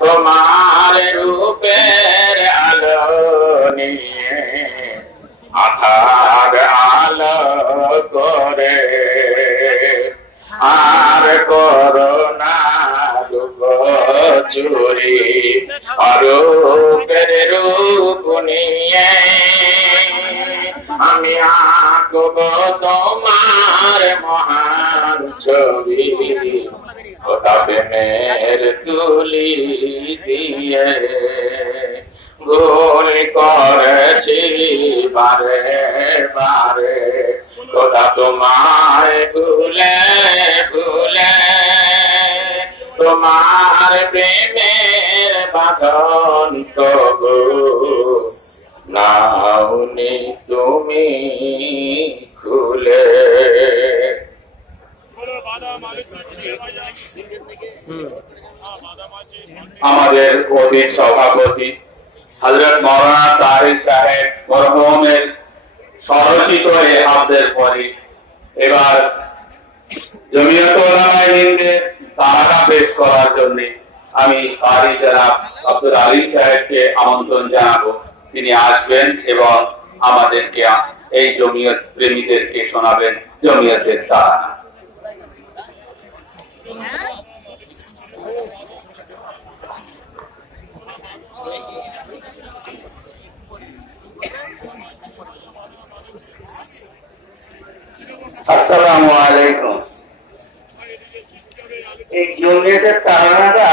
তোমার রূপের আলো নিয়ে আধার আলো করে আর করোনা রূপ চুরি অরূপের রূপ নিয়ে আমি আঁকব তোমার মহান ছবি ওটা প্রেমের তুলি দিয়ে ভুল করেছি বারে বারে ওটা তোমায় ভুলে ভুলে তোমার প্রেমের বাঁধন তবু নাওনি তুমি খুলে। আমাদের অতীত সভাপতি হযরত মাওলানা তাহির সাহেব মরহুমের স্বরচিত এই আব্দের পরে এবার জমিয়ত উলামায়ে হিন্দের তারাকা পেশ করার জন্য আমি কারি জনাব আব্দুল আলী সাহেবকে আমন্ত্রণ জানাবো। তিনি আসবেন এবং আমাদেরকে এই জমিয়ত প্রেমীদেরকে শোনাবেন জমিয়তের তারানা। আসসালামু আলাইকুম। এই জমিয়তের তারানাটা